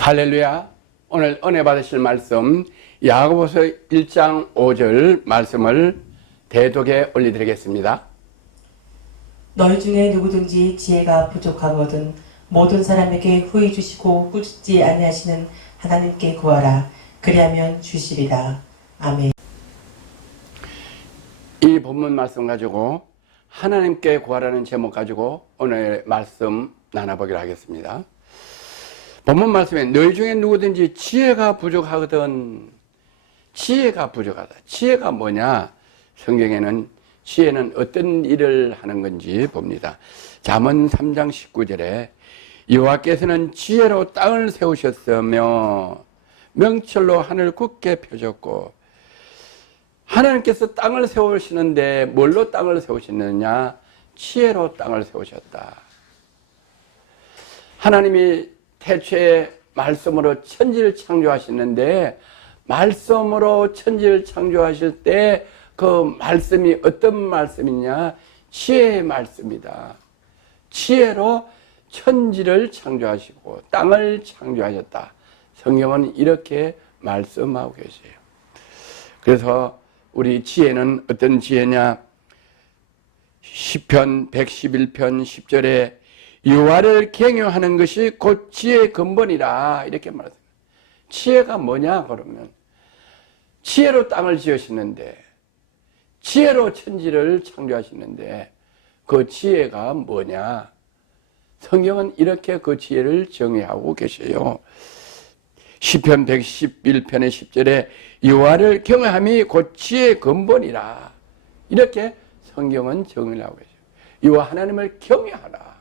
할렐루야. 오늘 은혜 받으실 말씀 야고보서 1장 5절 말씀을 대독에 올려드리겠습니다. 너희 중에 누구든지 지혜가 부족하거든 모든 사람에게 후히 주시고 꾸짖지 아니하시는 하나님께 구하라. 그리하면 주시리라. 아멘. 이 본문 말씀 가지고 하나님께 구하라는 제목 가지고 오늘 말씀 나눠보기로 하겠습니다. 본문 말씀에 너희 중에 누구든지 지혜가 부족하거든. 지혜가 부족하다. 지혜가 뭐냐? 성경에는 지혜는 어떤 일을 하는 건지 봅니다. 잠언 3장 19절에 여호와께서는 지혜로 땅을 세우셨으며 명철로 하늘을 굳게 펴셨고, 하나님께서 땅을 세우시는데 뭘로 땅을 세우시느냐? 지혜로 땅을 세우셨다. 하나님이 태초에 말씀으로 천지를 창조하시는데 말씀으로 천지를 창조하실 때 그 말씀이 어떤 말씀이냐? 지혜의 말씀이다. 지혜로 천지를 창조하시고 땅을 창조하셨다. 성경은 이렇게 말씀하고 계세요. 그래서 우리 지혜는 어떤 지혜냐? 시편 111편 10절에 여호와를 경외하는 것이 곧 지혜의 근본이라 이렇게 말했습니다. 지혜가 뭐냐 그러면 지혜로 땅을 지으시는데 지혜로 천지를 창조하시는데 그 지혜가 뭐냐? 성경은 이렇게 그 지혜를 정의하고 계세요. 시편 111편의 10절에 여호와를 경외함이 곧 지혜의 근본이라 이렇게 성경은 정의를 하고 계세요. 여호와 하나님을 경외하라.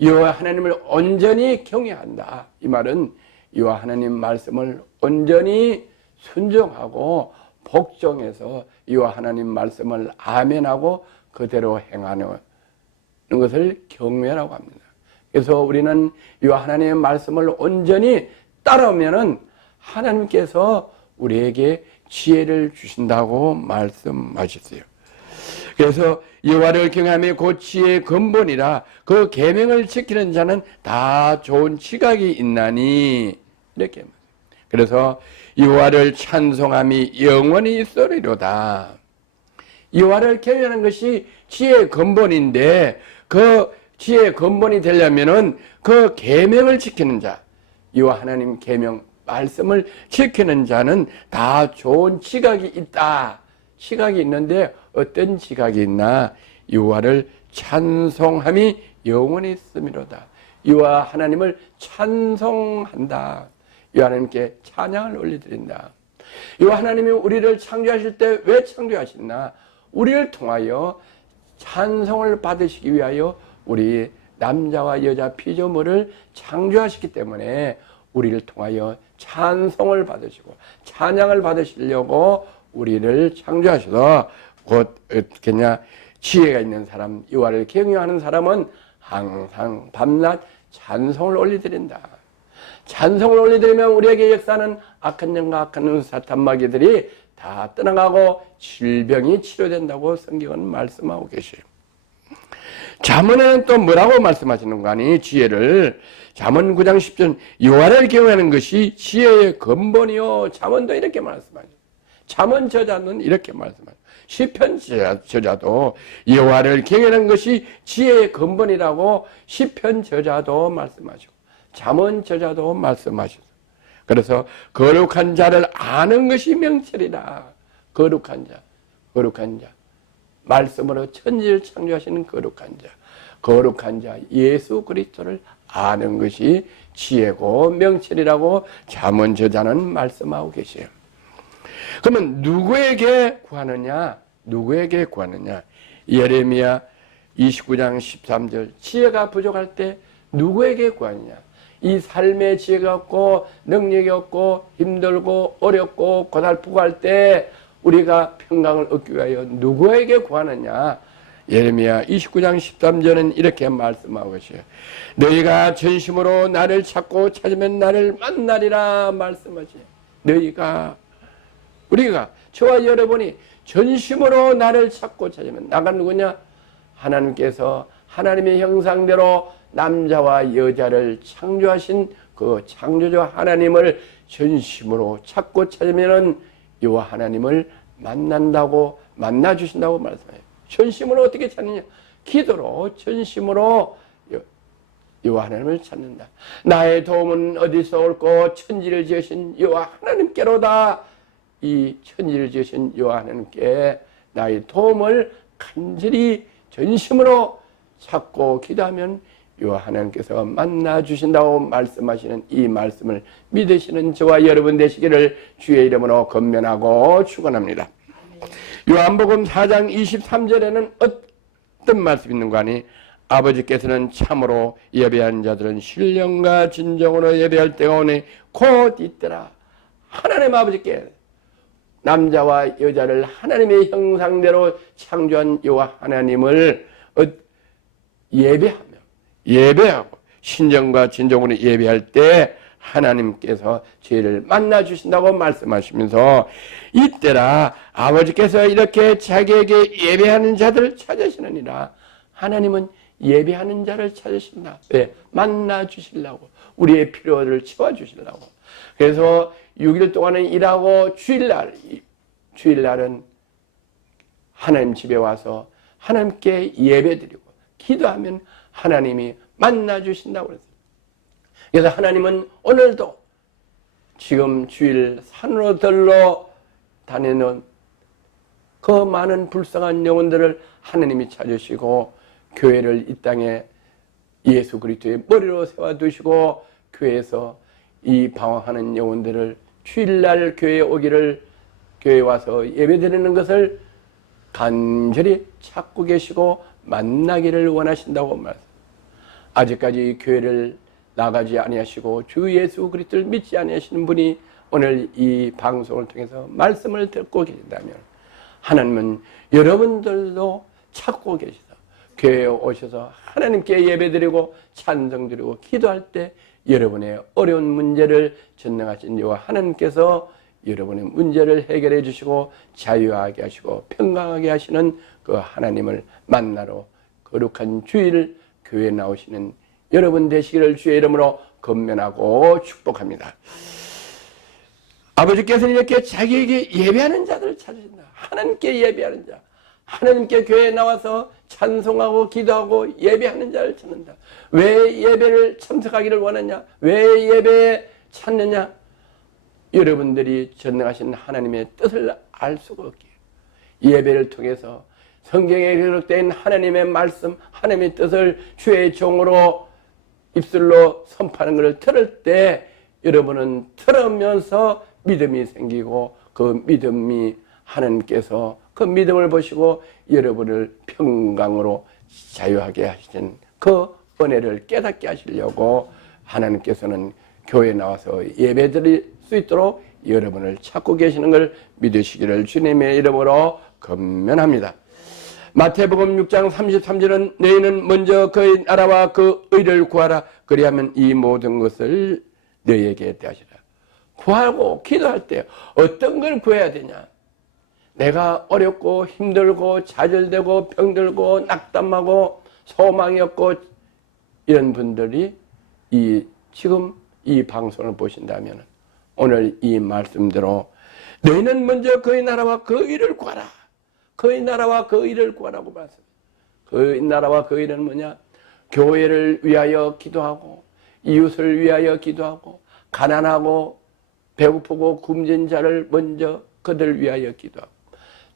여호와 하나님을 온전히 경외한다. 이 말은 여호와 하나님 말씀을 온전히 순종하고 복종해서 여호와 하나님 말씀을 아멘하고 그대로 행하는 것을 경외라고 합니다. 그래서 우리는 여호와 하나님의 말씀을 온전히 따르면은 하나님께서 우리에게 지혜를 주신다고 말씀하셨어요. 그래서 여호와를 경외함이 곧 지혜의 근본이라 그 계명을 지키는 자는 다 좋은 지각이 있나니 이렇게 말해요. 그래서 여호와를 찬송함이 영원히 있으리로다. 여호와를 경외하는 것이 지혜의 근본인데 그 지혜의 근본이 되려면은 그 계명을 지키는 자, 여호와 하나님 계명 말씀을 지키는 자는 다 좋은 지각이 있다. 지각이 있는데 어떤 지각이 있나? 여호와를 찬송함이 영원히 있음이로다. 여호와 하나님을 찬송한다. 여호와 하나님께 찬양을 올려드린다. 여호와 하나님이 우리를 창조하실 때 왜 창조하셨나? 우리를 통하여 찬송을 받으시기 위하여 우리 남자와 여자 피조물을 창조하셨기 때문에 우리를 통하여 찬송을 받으시고 찬양을 받으시려고 우리를 창조하셔서 곧 어떻게냐? 지혜가 있는 사람, 여호와를 경외하는 사람은 항상 밤낮 찬송을 올려드린다. 찬송을 올려드리면 우리에게 역사는 악한 영과 악한 사탄 마귀들이 다 떠나가고 질병이 치료된다고 성경은 말씀하고 계셔요. 잠언에는 또 뭐라고 말씀하시는 거 아니? 지혜를 잠언 9장 10절 여호와를 경외하는 것이 지혜의 근본이요. 잠언도 이렇게 말씀하죠. 잠언 저자는 이렇게 말씀하죠. 시편 저자도 여호와를 경외하는 것이 지혜의 근본이라고 시편 저자도 말씀하죠. 잠언 저자도 말씀하셨어요. 그래서 거룩한 자를 아는 것이 명철이라. 거룩한 자, 거룩한 자. 말씀으로 천지를 창조하시는 거룩한 자 예수 그리스도를 아는 것이 지혜고 명철이라고 잠언 저자는 말씀하고 계세요. 그러면 누구에게 구하느냐? 누구에게 구하느냐? 예레미야 29장 13절 지혜가 부족할 때 누구에게 구하느냐? 이 삶의 지혜가 없고 능력이 없고 힘들고 어렵고 고달프고 할 때 우리가 평강을 얻기 위하여 누구에게 구하느냐? 예레미야 29장 13절은 이렇게 말씀하고 계세요. 너희가 전심으로 나를 찾고 찾으면 나를 만나리라 말씀하세요. 너희가 우리가 저와 여러분이 전심으로 나를 찾고 찾으면 나가 누구냐? 하나님께서 하나님의 형상대로 남자와 여자를 창조하신 그 그 창조주 하나님을 전심으로 찾고 찾으면은 여호와 하나님을 만나 주신다고 말씀해요. 전심으로 어떻게 찾느냐? 기도로 전심으로 여호와 하나님을 찾는다. 나의 도움은 어디서 올꼬? 천지를 지으신 여호와 하나님께로다. 이 천지를 지으신 여호와 하나님께 나의 도움을 간절히 전심으로 찾고 기도하면 여호와 하나님께서 만나 주신다고 말씀하시는 이 말씀을 믿으시는 저와 여러분 되시기를 주의 이름으로 권면하고 축원합니다. 요한복음 4장 23절에는 어떤 말씀이 있는가 하니 아버지께서는 참으로 예배하는 자들은 신령과 진정으로 예배할 때가 오니 곧 있더라. 하나님 아버지께 남자와 여자를 하나님의 형상대로 창조한 여호와 하나님을 예배하고 신정과 진정으로 예배할 때 하나님께서 죄를 만나 주신다고 말씀하시면서 이때라 아버지께서 이렇게 자기에게 예배하는 자들을 찾으시느니라. 하나님은 예배하는 자를 찾으신다. 왜? 만나 주시려고. 우리의 필요를 채워 주시려고. 그래서 6일 동안은 일하고 주일날은 하나님 집에 와서 하나님께 예배드리고 기도하면 하나님이 만나 주신다고 그랬어요. 그래서 하나님은 오늘도 지금 주일 산으로 들러 다니는 그 많은 불쌍한 영혼들을 하나님이 찾으시고 교회를 이 땅에 예수 그리스도의 머리로 세워두시고 교회에서 이 방황하는 영혼들을 주일날 교회에 오기를 교회에 와서 예배드리는 것을 간절히 찾고 계시고 만나기를 원하신다고 말씀. 아직까지 교회를 나가지 아니하시고 주 예수 그리스도를 믿지 아니하시는 분이 오늘 이 방송을 통해서 말씀을 듣고 계신다면 하나님은 여러분들도 찾고 계시다. 교회에 오셔서 하나님께 예배드리고 찬송드리고 기도할 때 여러분의 어려운 문제를 전능하신 여호와 하나님께서 여러분의 문제를 해결해 주시고 자유하게 하시고 평강하게 하시는 그 하나님을 만나러 거룩한 주일 교회에 나오시는 여러분 되시기를 주의 이름으로 권면하고 축복합니다. 아버지께서는 이렇게 자기에게 예배하는 자들을 찾으신다. 하나님께 예배하는 자, 하나님께 교회에 나와서 찬송하고 기도하고 예배하는 자를 찾는다. 왜 예배를 참석하기를 원하냐? 왜 예배에 찾느냐? 여러분들이 전능하신 하나님의 뜻을 알 수가 없기에 예배를 통해서 성경에 기록된 하나님의 말씀, 하나님의 뜻을 주의 종으로 입술로 선포하는 것을 들을 때 여러분은 들으면서 믿음이 생기고 그 믿음이 하나님께서 그 믿음을 보시고 여러분을 평강으로 자유하게 하시는 그 은혜를 깨닫게 하시려고 하나님께서는 교회에 나와서 예배드릴 수 있도록 여러분을 찾고 계시는 걸 믿으시기를 주님의 이름으로 권면합니다. 마태복음 6장 33절은 너희는 먼저 그의 나라와 그 의를 구하라. 그리하면 이 모든 것을 너희에게 대하시라. 구하고 기도할 때 어떤 걸 구해야 되냐? 내가 어렵고 힘들고 좌절되고 병들고 낙담하고 소망이 없고 이런 분들이 지금 이 방송을 보신다면 오늘 이 말씀대로 너희는 먼저 그의 나라와 그 의를 구하라. 그의 나라와 그 의를 구하라고 말씀해요. 그의 나라와 그 의는 뭐냐? 교회를 위하여 기도하고 이웃을 위하여 기도하고 가난하고 배고프고 굶진 자를 먼저 그들을 위하여 기도하고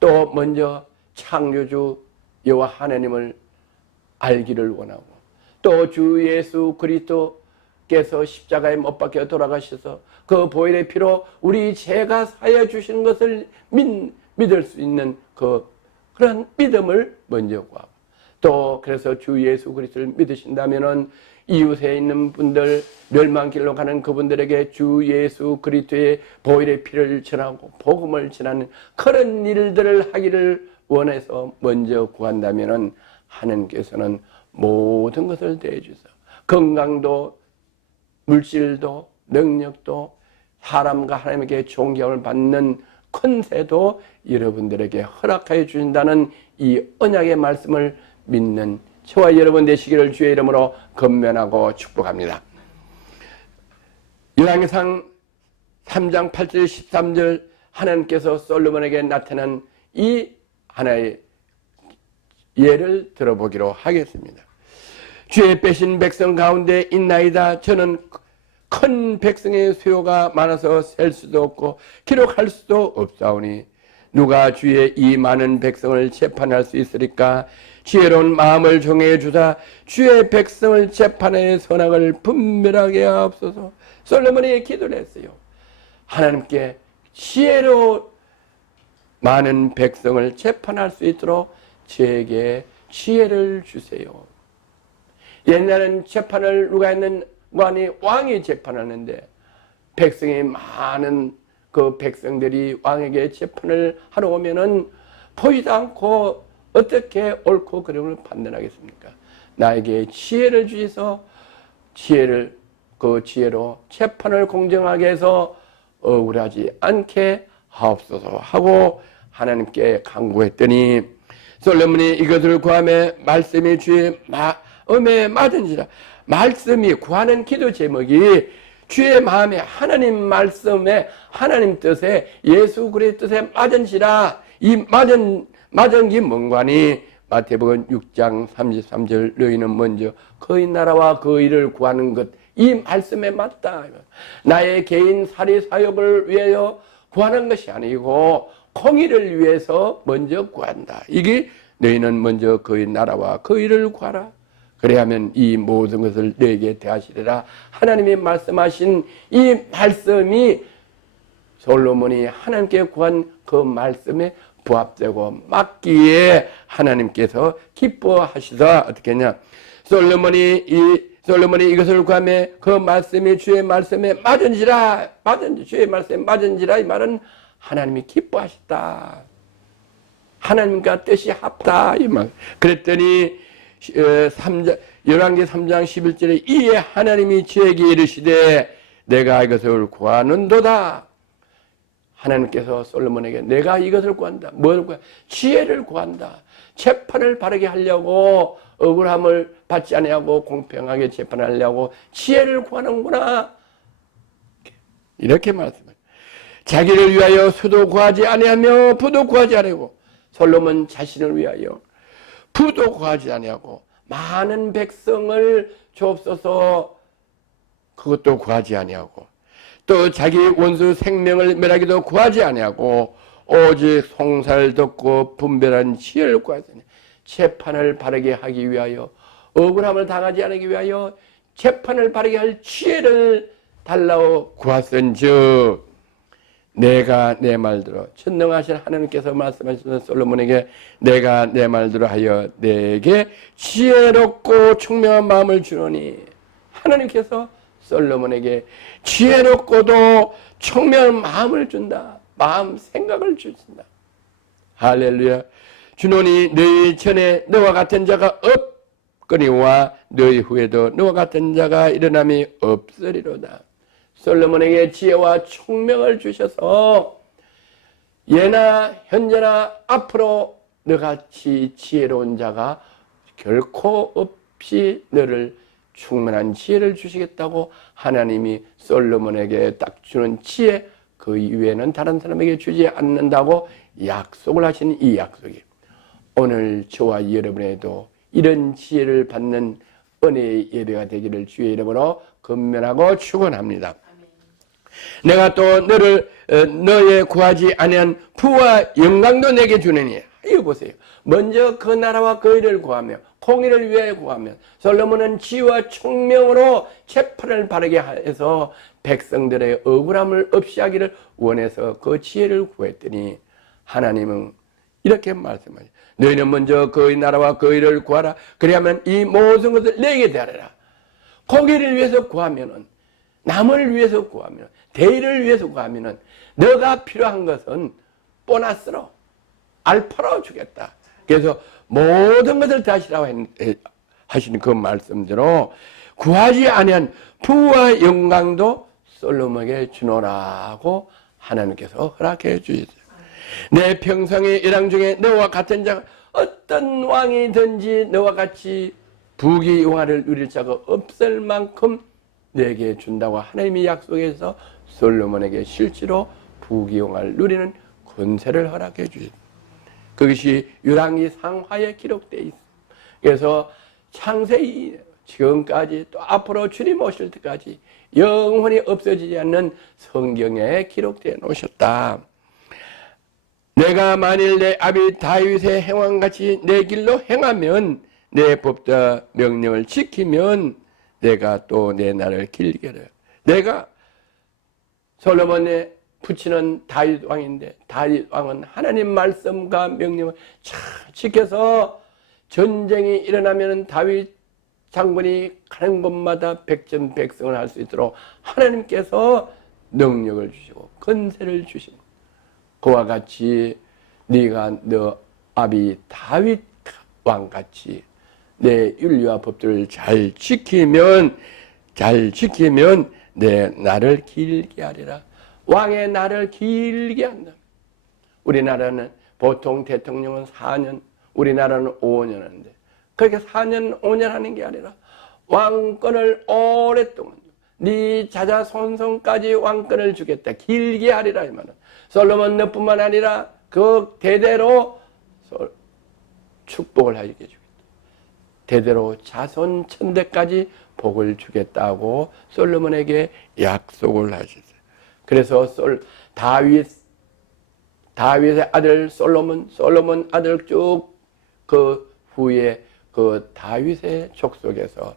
또 먼저 창조주 여호와 하나님을 알기를 원하고 또 주 예수 그리스도께서 십자가에 못 박혀 돌아가셔서 그 보혈의 피로 우리 죄가 사여 주시는 것을 믿을 수 있는 그런 믿음을 먼저 구하고 또 그래서 주 예수 그리스도를 믿으신다면은 이웃에 있는 분들 멸망길로 가는 그분들에게 주 예수 그리스도의 보혈의 피를 전하고 복음을 전하는 그런 일들을 하기를 원해서 먼저 구한다면은 하나님께서는 모든 것을 대해주셔서 건강도 물질도 능력도 사람과 하나님에게 존경을 받는 권세도 여러분들에게 허락하여 주신다는 이 언약의 말씀을 믿는 저와 여러분 되시기를 주의 이름으로 권면하고 축복합니다. 열왕기상 3장 8절 13절 하나님께서 솔로몬에게 나타난 이 하나의 예를 들어보기로 하겠습니다. 주의 빼신 백성 가운데 있나이다. 저는 큰 백성의 수요가 많아서 셀 수도 없고 기록할 수도 없사오니 누가 주의 이 많은 백성을 재판할 수 있으리까? 지혜로운 마음을 정해 주사 주의 백성을 재판의 선악을 분별하게 하옵소서. 솔로몬이 기도를 했어요. 하나님께 지혜로 많은 백성을 재판할 수 있도록 저에게 지혜를 주세요. 옛날엔 재판을 누가 했는 관이 왕이 재판하는데 백성이 많은 그 백성들이 왕에게 재판을 하러 오면은 보지도 않고 어떻게 옳고 그름을 판단하겠습니까? 나에게 지혜를 주셔서 지혜를 그 지혜로 재판을 공정하게 해서 억울하지 않게 하옵소서 하고 하나님께 간구했더니 솔로몬이 이것을 구하며 말씀이 주의 마음에 맞은지라. 말씀이 구하는 기도 제목이 주의 마음에 하나님 말씀에 하나님 뜻에 예수 그리스도의 뜻에 맞은지라. 이 맞은 게 뭔가니 마태복음 6장 33절 너희는 먼저 그의 나라와 그 일을 구하는 것 이 말씀에 맞다. 나의 개인 사리 사욕을 위하여 구하는 것이 아니고 공의를 위해서 먼저 구한다. 이게 너희는 먼저 그의 나라와 그 일을 구하라. 그래야면 이 모든 것을 너에게 대하시리라. 하나님이 말씀하신 이 말씀이 솔로몬이 하나님께 구한 그 말씀에 부합되고 맞기에 하나님께서 기뻐하시다. 어떻게 했냐? 솔로몬이 이것을 구하며 그 말씀이 주의 말씀에 맞은지라. 주의 말씀에 맞은지라. 이 말은 하나님이 기뻐하셨다. 하나님과 뜻이 합다. 이 말. 그랬더니 열왕기 3장 11절에 이에 하나님이 저에게 이르시되 내가 이것을 구하는도다. 하나님께서 솔로몬에게 내가 이것을 구한다. 뭘 구한다? 지혜를 구한다. 재판을 바르게 하려고 억울함을 받지 아니하고 공평하게 재판하려고 지혜를 구하는구나. 이렇게 말씀해요. 자기를 위하여 수도 구하지 아니하며 부도 구하지 아니하고 솔로몬 자신을 위하여 부도 구하지 아니하고 많은 백성을 주옵소서 그것도 구하지 아니하고 또 자기 원수 생명을 멸하기도 구하지 아니하고 오직 송사를 듣고 분별한 지혜를 구하시니 재판을 바르게 하기 위하여 억울함을 당하지 않기 위하여 재판을 바르게 할 지혜를 달라고 구하선즉 내가 내 말대로 전능하신 하나님께서 말씀하시는 솔로몬에게 내가 내 말대로 하여 내게 지혜롭고 총명한 마음을 주노니 하나님께서 솔로몬에게 지혜롭고도 총명한 마음을 준다. 마음 생각을 주신다. 할렐루야. 주노니 너희 전에 너와 같은 자가 없거니와 너희 후에도 너와 같은 자가 일어남이 없으리로다. 솔로몬에게 지혜와 총명을 주셔서 예나 현재나 앞으로 너같이 지혜로운 자가 결코 없이 너를 충만한 지혜를 주시겠다고 하나님이 솔로몬에게 딱 주는 지혜 그 이외에는 다른 사람에게 주지 않는다고 약속을 하신 이 약속이 오늘 저와 여러분에도 이런 지혜를 받는 은혜의 예배가 되기를 주의 이름으로 권면하고 축원합니다. 내가 또 너의 구하지 아니한 부와 영광도 내게 주느니. 이거 보세요. 먼저 그 나라와 그 일을 구하며 공의를 위해 구하며 솔로몬은 지혜와 총명으로 재판을 바르게 해서 백성들의 억울함을 없이 하기를 원해서 그 지혜를 구했더니 하나님은 이렇게 말씀하죠. 너희는 먼저 그 나라와 그 일을 구하라. 그래야만 이 모든 것을 내게 대하라. 공의를 위해서 구하면은 남을 위해서 구하면 대의를 위해서 구하면은 너가 필요한 것은 보너스로 알파로 주겠다. 그래서 모든 것을 다시라고 하시는 그 말씀대로 구하지 아니한 부와 영광도 솔로몬에게 주노라고 하나님께서 허락해 주셨어요. 내 평생의 일왕 중에 너와 같은 자가 어떤 왕이든지 너와 같이 부귀 영화를 누릴 자가 없을 만큼 내게 준다고 하나님이 약속해서 솔로몬에게 실제로 부귀영화를 누리는 권세를 허락해 주셨다. 그것이 열왕기 상하에 기록되어 있습니다. 그래서 창세기 지금까지 또 앞으로 주님 오실 때까지 영원히 없어지지 않는 성경에 기록되어 놓으셨다. 내가 만일 내 아비 다윗의 행함같이 내 길로 행하면 내 법과 명령을 지키면 내가 또 내 날을 길게 하라. 내가 솔로몬의 부친은 다윗 왕인데 다윗 왕은 하나님 말씀과 명령을 잘 지켜서 전쟁이 일어나면 다윗 장군이 가는 곳마다 백전백승을 할 수 있도록 하나님께서 능력을 주시고 권세를 주십니다. 그와 같이 네가 너 아비 다윗 왕같이 내 윤리와 법들을 잘 지키면 내 날을 길게 하리라. 왕의 날을 길게 한다. 우리나라는 보통 대통령은 4년, 우리나라는 5년 하는데 그렇게 4년, 5년 하는 게 아니라 왕권을 오랫동안 네 자자손손까지 왕권을 주겠다. 길게 하리라 이 말은. 솔로몬 너뿐만 아니라 그 대대로 축복을 하게 주겠다. 대대로 자손 천대까지 복을 주겠다고 솔로몬에게 약속을 하셨어요. 그래서 다윗의 아들 솔로몬 아들 쭉 그 후에 그 다윗의 족속에서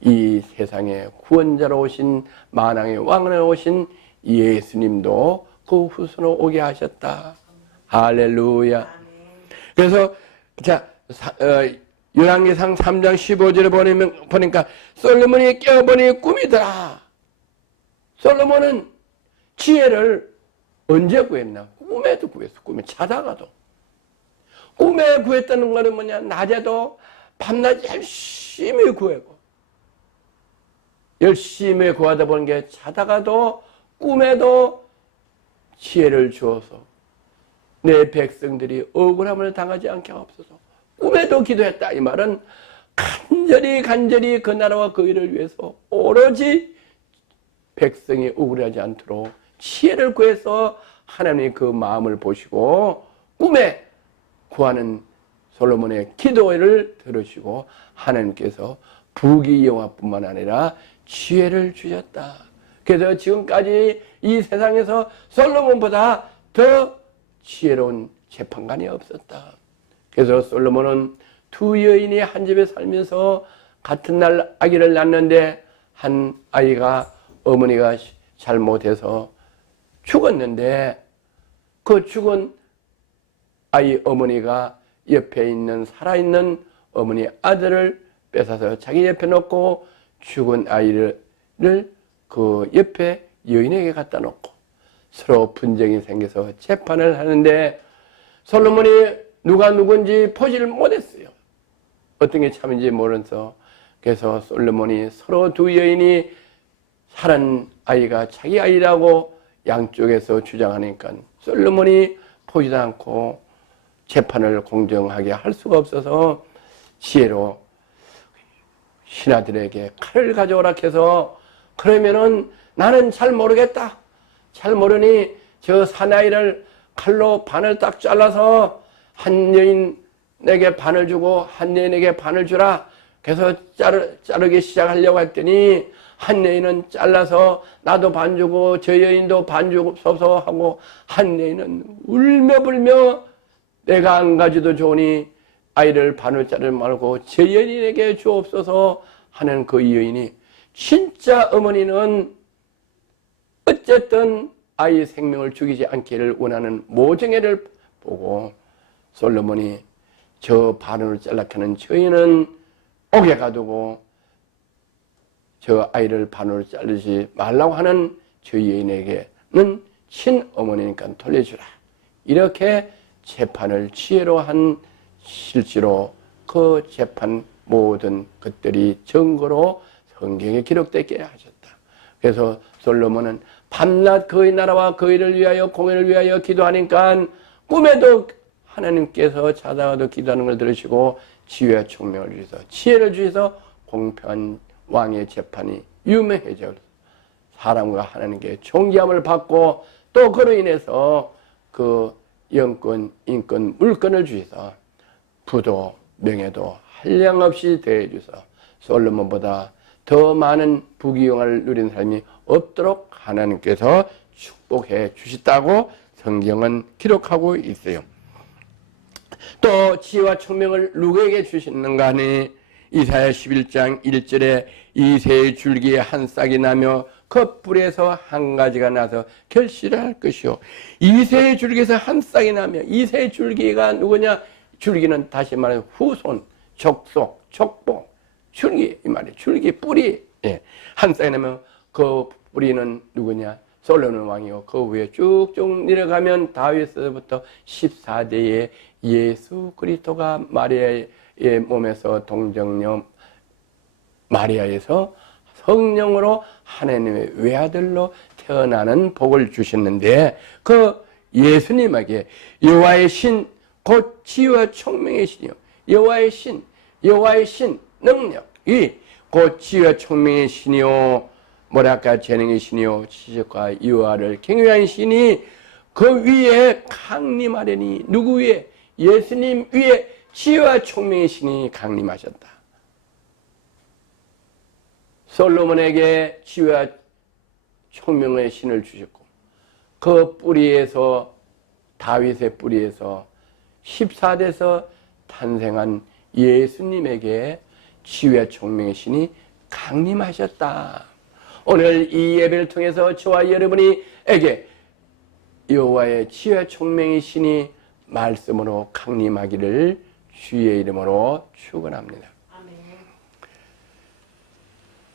이 세상에 구원자로 오신 만왕의 왕으로 오신 예수님도 그 후손으로 오게 하셨다. 할렐루야. 그래서 자 열왕기상 3장 15절에 보니까 솔로몬이 깨어보니 꿈이더라. 솔로몬은 지혜를 언제 구했나? 꿈에도 구했어. 꿈에 자다가도. 꿈에 구했다는 거는 뭐냐? 낮에도 밤낮 열심히 구하고 열심히 구하다 보는 게 자다가도 꿈에도 지혜를 주어서 내 백성들이 억울함을 당하지 않게 하옵소서. 꿈에도 기도했다. 이 말은 간절히 그 나라와 그 일을 위해서 오로지 백성이 억울하지 않도록 지혜를 구해서 하나님이 그 마음을 보시고 꿈에 구하는 솔로몬의 기도를 들으시고 하나님께서 부귀영화뿐만 아니라 지혜를 주셨다. 그래서 지금까지 이 세상에서 솔로몬보다 더 지혜로운 재판관이 없었다. 그래서 솔로몬은 두 여인이 한 집에 살면서 같은 날 아기를 낳는데 한 아이가 어머니가 잘못해서 죽었는데 그 죽은 아이 어머니가 옆에 있는 살아있는 어머니 아들을 뺏어서 자기 옆에 놓고 죽은 아이를 그 옆에 여인에게 갖다 놓고 서로 분쟁이 생겨서 재판을 하는데 솔로몬이 누가 누군지 포기를 못했어요. 어떤 게 참인지 모르면서. 그래서 솔로몬이 서로 두 여인이 살은 아이가 자기 아이라고 양쪽에서 주장하니까 솔로몬이 포기도 않고 재판을 공정하게 할 수가 없어서 지혜로 신하들에게 칼을 가져오라 해서 그러면은 나는 잘 모르겠다. 잘 모르니 저 사나이를 칼로 반을 딱 잘라서 한 여인에게 반을 주고 한 여인에게 반을 주라. 그래서 자르기 시작하려고 했더니 한 여인은 잘라서 나도 반 주고 저 여인도 반 주소서 하고 한 여인은 울며불며 내가 안 가져도 좋으니 아이를 반을 자르지 말고 저 여인에게 주옵소서 하는 그 여인이 진짜 어머니는 어쨌든 아이의 생명을 죽이지 않기를 원하는 모정애를 보고 솔로몬이 저 반을 잘라하는 저 여인은 옥에 가두고 저 아이를 반으로 자르지 말라고 하는 저 여인에게는 친어머니니까 돌려주라. 이렇게 재판을 지혜로 한 실제로 그 재판 모든 것들이 증거로 성경에 기록되게 하셨다. 그래서 솔로몬은 밤낮 그의 나라와 그 일을 위하여 공연을 위하여 기도하니까 꿈에도 하나님께서 자다가도 기도하는 걸 들으시고 지혜와 총명을 주셔서 지혜를 주셔서 공평한 왕의 재판이 유명해져. 사람과 하나님께 존귀함을 받고 또 그로 인해서 그 영권, 인권, 물권을 주셔서 부도, 명예도 한량없이 더해주셔서 솔로몬보다 더 많은 부귀영화를 누린 사람이 없도록 하나님께서 축복해 주셨다고 성경은 기록하고 있어요. 또 지혜와 총명을 누구에게 주시는가 하니 이사야 11장 1절에 이새의 줄기에 한 싹이 나며 그 뿌리에서 한 가지가 나서 결실을 할 것이요. 이새의 줄기에서 한 싹이 나며, 이새의 줄기가 누구냐? 줄기는 다시 말해 후손, 족속, 족보, 줄기 이 말이에요. 줄기 뿌리. 예. 한 싹이 나면 그 뿌리는 누구냐? 솔로몬 왕이요. 그 위에 쭉쭉 내려가면 다윗에서부터 14대에 예수 그리스도가 마리아의 몸에서 동정녀 마리아에서 성령으로 하나님의 외아들로 태어나는 복을 주셨는데, 그 예수님에게 여호와의 신, 곧 지혜와 총명의 신이요. 여호와의 신, 여호와의 신, 능력이 곧 지혜와 총명의 신이요. 뭐랄까, 재능의 신이요. 지식과 유아를 경외한 신이 그 위에 강림하려니, 누구 위에? 예수님 위에 지혜와 총명의 신이 강림하셨다. 솔로몬에게 지혜와 총명의 신을 주셨고, 그 뿌리에서, 다윗의 뿌리에서 14대에서 탄생한 예수님에게 지혜와 총명의 신이 강림하셨다. 오늘 이 예배를 통해서 저와 여러분에게 여호와의 지혜와 총명의 신이 말씀으로 강림하기를 주의 이름으로 축원합니다.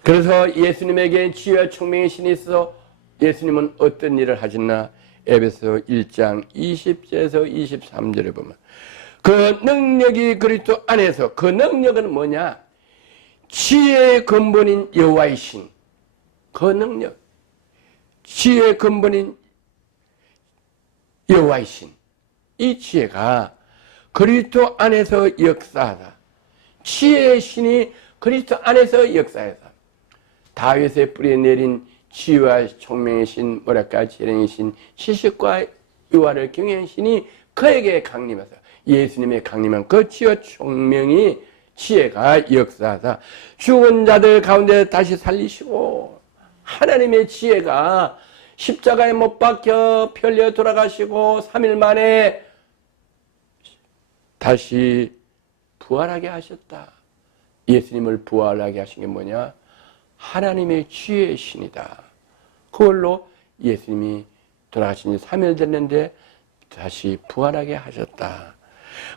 그래서 예수님에게 지혜와 총명의 신이 있어서 예수님은 어떤 일을 하셨나? 에베소 1장 20절에서 23절에 보면 그 능력이 그리스도 안에서, 그 능력은 뭐냐? 지혜의 근본인 여호와의 신, 그 능력, 지혜의 근본인 여호와의 신, 이 지혜가 그리스도 안에서 역사하다. 지혜의 신이 그리스도 안에서 역사해서 다윗의 뿌리에 내린 지혜와 총명의 신, 뭐랄까, 재능의 신, 지식과 유아를 경외한 신이 그에게 강림해서 예수님의 강림한 그 지혜와 총명이, 지혜가 역사하사 죽은 자들 가운데 다시 살리시고, 하나님의 지혜가 십자가에 못 박혀 편려 돌아가시고 3일 만에 다시 부활하게 하셨다. 예수님을 부활하게 하신 게 뭐냐? 하나님의 지혜의 신이다. 그걸로 예수님이 돌아가신 지 3일 됐는데 다시 부활하게 하셨다.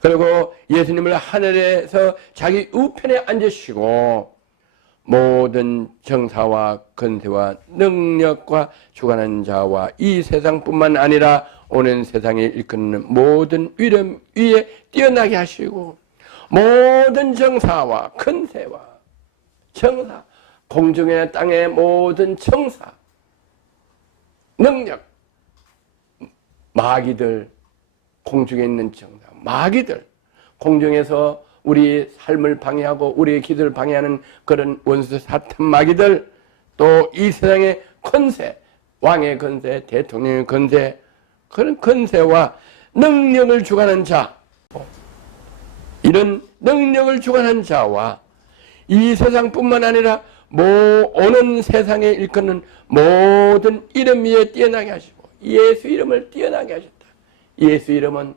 그리고 예수님을 하늘에서 자기 우편에 앉으시고 모든 정사와 권세와 능력과 주관하는 자와 이 세상뿐만 아니라 오는 세상에 일컫는 모든 위엄 위에 뛰어나게 하시고 모든 정사와 권세와 정사, 공중의 땅의 모든 정사, 능력, 마귀들, 공중에 있는 정사, 마귀들, 공중에서 우리 삶을 방해하고 우리의 기도를 방해하는 그런 원수 사탄 마귀들, 또 이 세상의 권세, 왕의 권세, 대통령의 권세, 그런 권세와 능력을 주관하는 자, 이런 능력을 주관하는 자와 이 세상뿐만 아니라 오는 세상에 일컫는 모든 이름 위에 뛰어나게 하시고 예수 이름을 뛰어나게 하셨다. 예수 이름은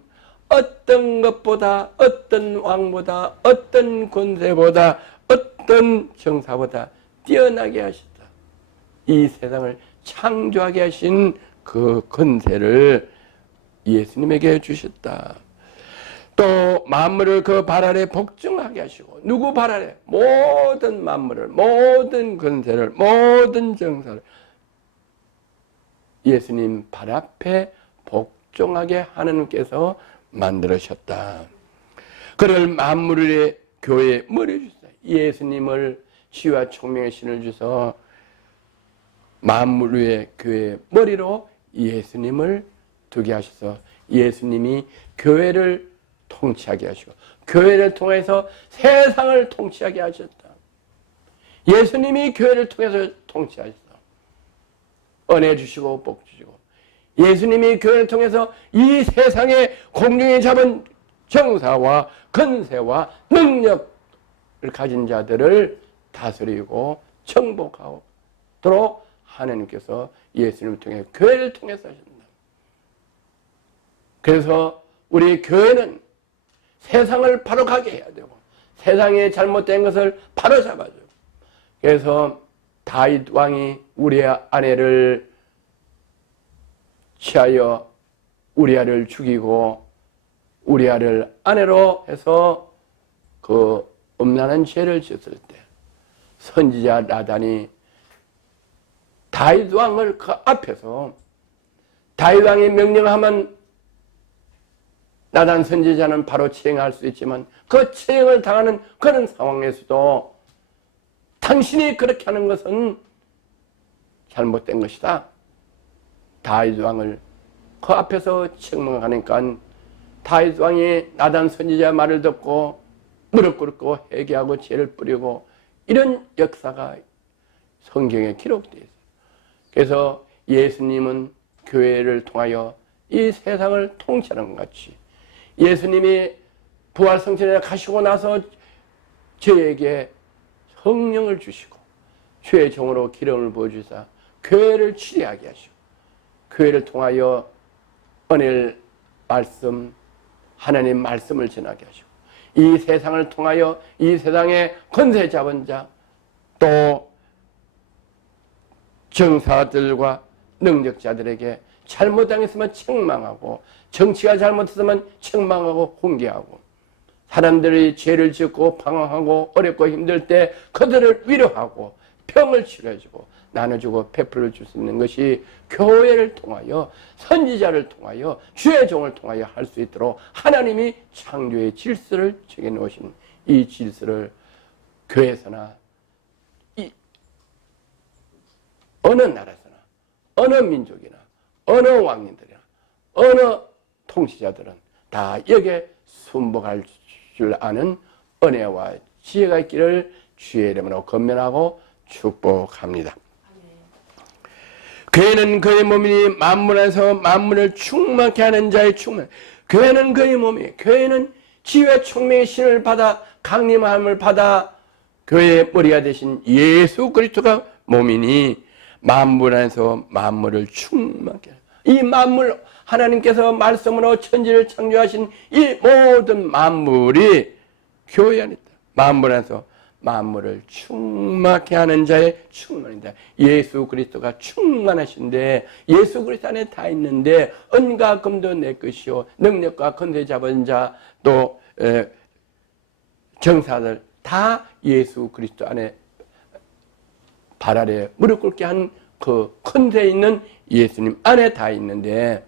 어떤 것보다, 어떤 왕보다, 어떤 권세보다, 어떤 정사보다 뛰어나게 하셨다. 이 세상을 창조하게 하신 그 권세를 예수님에게 주셨다. 또 만물을 그 발 아래 복종하게 하시고, 누구 발 아래? 모든 만물을, 모든 권세를, 모든 정사를 예수님 발 앞에 복종하게 하나님께서 만들으셨다. 그를 만물의 교회에 머리 주셨다. 예수님을 지혜와 총명의 신을 주서 만물 위의 교회의 머리로 예수님을 두게 하셔서 예수님이 교회를 통치하게 하시고 교회를 통해서 세상을 통치하게 하셨다. 예수님이 교회를 통해서 통치하시고 은혜 주시고 복 주시고 예수님이 교회를 통해서 이 세상에 공중에 잡은 정사와 권세와 능력을 가진 자들을 다스리고 정복하도록 하나님께서 예수님을 통해 교회를 통해서 하신다. 그래서 우리 교회는 세상을 바로 가게 해야 되고 세상에 잘못된 것을 바로 잡아줘요. 그래서 다윗 왕이 우리의 아내를 취하여 우리아를 죽이고 우리아를 아내로 해서 그 음란한 죄를 지었을 때 선지자 나단이 다윗 왕을 그 앞에서 다윗 왕이 명령하면 나단 선지자는 바로 처형할 수 있지만 그 처형을 당하는 그런 상황에서도 당신이 그렇게 하는 것은 잘못된 것이다. 다윗 왕을 그 앞에서 책망하니까 다윗 왕이 나단 선지자 말을 듣고 무릎 꿇고 회개하고 죄를 뿌리고 이런 역사가 성경에 기록되어 있어요. 그래서 예수님은 교회를 통하여 이 세상을 통치하는 것 같이 예수님이 부활성천에 가시고 나서 저에게 성령을 주시고 주의 종으로 기름을 부어주사 교회를 치리하게 하시고 교회를 통하여 은혜를 말씀 하나님 말씀을 전하게 하시고 이 세상을 통하여 이 세상의 권세 잡은 자 또 정사들과 능력자들에게 잘못당했으면 책망하고 정치가 잘못했으면 책망하고 훈계하고 사람들이 죄를 짓고 방황하고 어렵고 힘들 때 그들을 위로하고 병을 치료해주고 나눠주고 베풀어 줄 수 있는 것이 교회를 통하여 선지자를 통하여 주의 종을 통하여 할 수 있도록 하나님이 창조의 질서를 정해놓으신 이 질서를 교회에서나 어느 나라에서나 어느 민족이나 어느 왕님들이나 어느 통치자들은 다 여기에 순복할 줄 아는 은혜와 지혜가 있기를 주의 이름으로 권면하고 축복합니다. 교회는 그의 몸이니 만물 안에서 만물을 충만케 하는 자의 충만. 교회는 그의 몸이 교회는 지혜와 총명의 신을 받아 강림함을 받아 교회의 머리가 되신 예수 그리스도가 몸이니 만물 안에서 만물을 충만케 하는 이 만물 하나님께서 말씀으로 천지를 창조하신 이 모든 만물이 교회 안에 있다. 만물 안에서 만물을 충만케 하는 자의 충만이다. 예수 그리스도가 충만하신데 예수 그리스도 안에 다 있는데 은과 금도 내 것이요 능력과 권세 잡은 자 또 정사들 다 예수 그리스도 안에 발 아래 무릎 꿇게 한 그 권세 있는 예수님 안에 다 있는데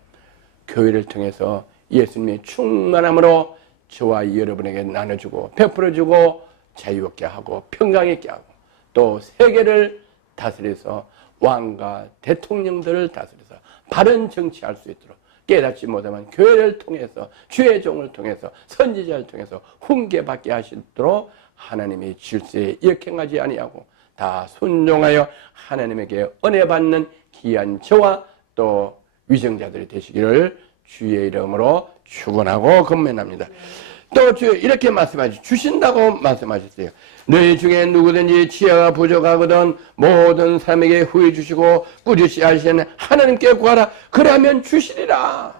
교회를 통해서 예수님의 충만함으로 저와 여러분에게 나눠주고 베풀어주고 자유롭게 하고 평강있게 하고 또 세계를 다스려서 왕과 대통령들을 다스려서 바른 정치할 수 있도록 깨닫지 못하면 교회를 통해서 주의 종을 통해서 선지자를 통해서 훈계받게 하시도록 하나님의 질서에 역행하지 아니하고 다 순종하여 하나님에게 은혜 받는 귀한 저와 또 위정자들이 되시기를 주의 이름으로 축원하고 권면합니다. 또 주 이렇게 말씀하시 주신다고 말씀하셨어요. 너희 중에 누구든지 지혜가 부족하거든 모든 사람에게 후히 주시고 꾸짖지 하시는 하나님께 구하라. 그러면 주시리라.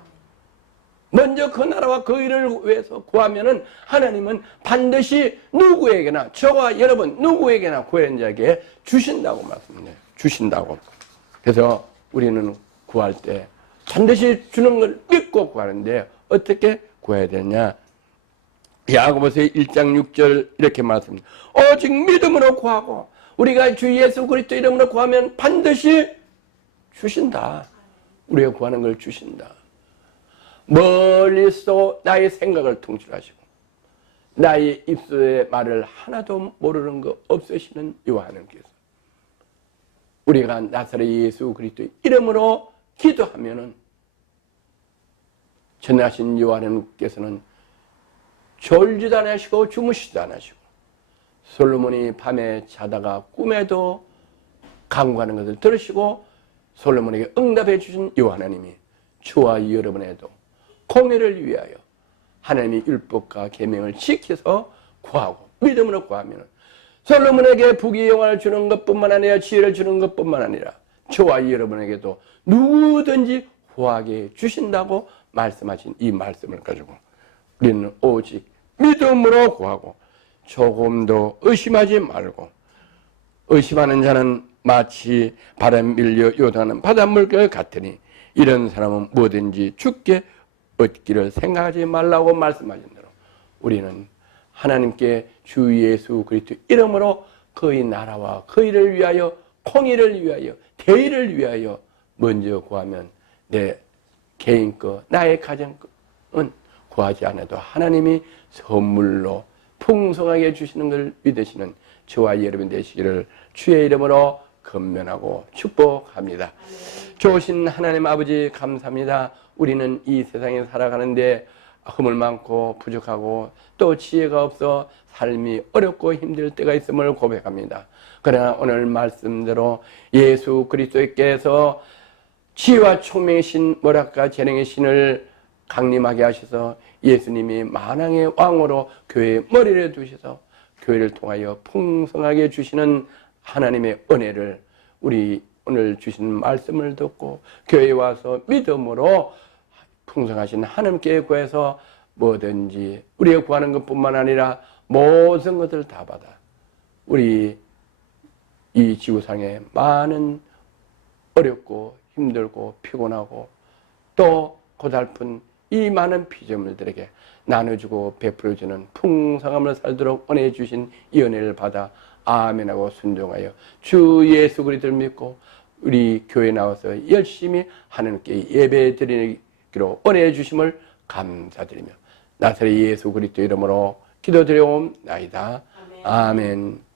먼저 그 나라와 그 일을 위해서 구하면은 하나님은 반드시 누구에게나 저와 여러분 누구에게나 구하는 자에게 주신다고 말씀해요. 주신다고. 그래서 우리는 구할 때 반드시 주는 걸 믿고 구하는데 어떻게 구해야 되냐? 야고보서 1장 6절 이렇게 말씀합니다. 오직 믿음으로 구하고 우리가 주 예수 그리스도 이름으로 구하면 반드시 주신다. 우리가 구하는 걸 주신다. 멀리서 나의 생각을 통치하시고 나의 입술의 말을 하나도 모르는 거 없으시는 요 하나님께서 우리가 나사렛 예수 그리스도의 이름으로 기도하면은 전하신 요 하나님께서는 졸지도 않으시고 주무시지도 않으시고 솔로몬이 밤에 자다가 꿈에도 간구하는 것을 들으시고 솔로몬에게 응답해 주신 이 하나님이 저와 여러분에도 공의를 위하여 하나님의 율법과 계명을 지켜서 구하고 믿음으로 구하면 솔로몬에게 부귀 영화를 주는 것뿐만 아니라 지혜를 주는 것뿐만 아니라 저와 여러분에게도 누구든지 후하게 주신다고 말씀하신 이 말씀을 가지고 우리는 오직 믿음으로 구하고 조금도 의심하지 말고, 의심하는 자는 마치 바람 밀려 요동하는 바닷물결 같으니 이런 사람은 뭐든지 죽게 얻기를 생각하지 말라고 말씀하신 대로 우리는 하나님께 주 예수 그리스도 이름으로 그의 나라와 그의를 위하여, 공의를 위하여, 대의를 위하여 먼저 구하면 내 개인 것, 나의 가정 것은 구하지 않아도 하나님이 선물로 풍성하게 주시는 걸 믿으시는 저와 여러분 되시기를 주의 이름으로 건면하고 축복합니다. 좋으신 하나님 아버지 감사합니다. 우리는 이 세상에 살아가는데 허물 많고 부족하고 또 지혜가 없어 삶이 어렵고 힘들 때가 있음을 고백합니다. 그러나 오늘 말씀대로 예수 그리스도께서 지혜와 총명의 신, 뭐랄까 재능의 신을 강림하게 하셔서 예수님이 만왕의 왕으로 교회의 머리를 두셔서 교회를 통하여 풍성하게 주시는 하나님의 은혜를 우리 오늘 주신 말씀을 듣고 교회에 와서 믿음으로 풍성하신 하나님께 구해서 뭐든지 우리가 구하는 것뿐만 아니라 모든 것을 다 받아 우리 이 지구상에 많은 어렵고 힘들고 피곤하고 또 고달픈 이 많은 피조물들에게 나눠주고 베풀어주는 풍성함을 살도록 은혜 주신 이 은혜를 받아 아멘하고 순종하여 주 예수 그리스도를 믿고 우리 교회에 나와서 열심히 하나님께 예배 드리기로 은혜 주심을 감사드리며 나사렛 예수 그리스도 이름으로 기도드려옵나이다. 아멘.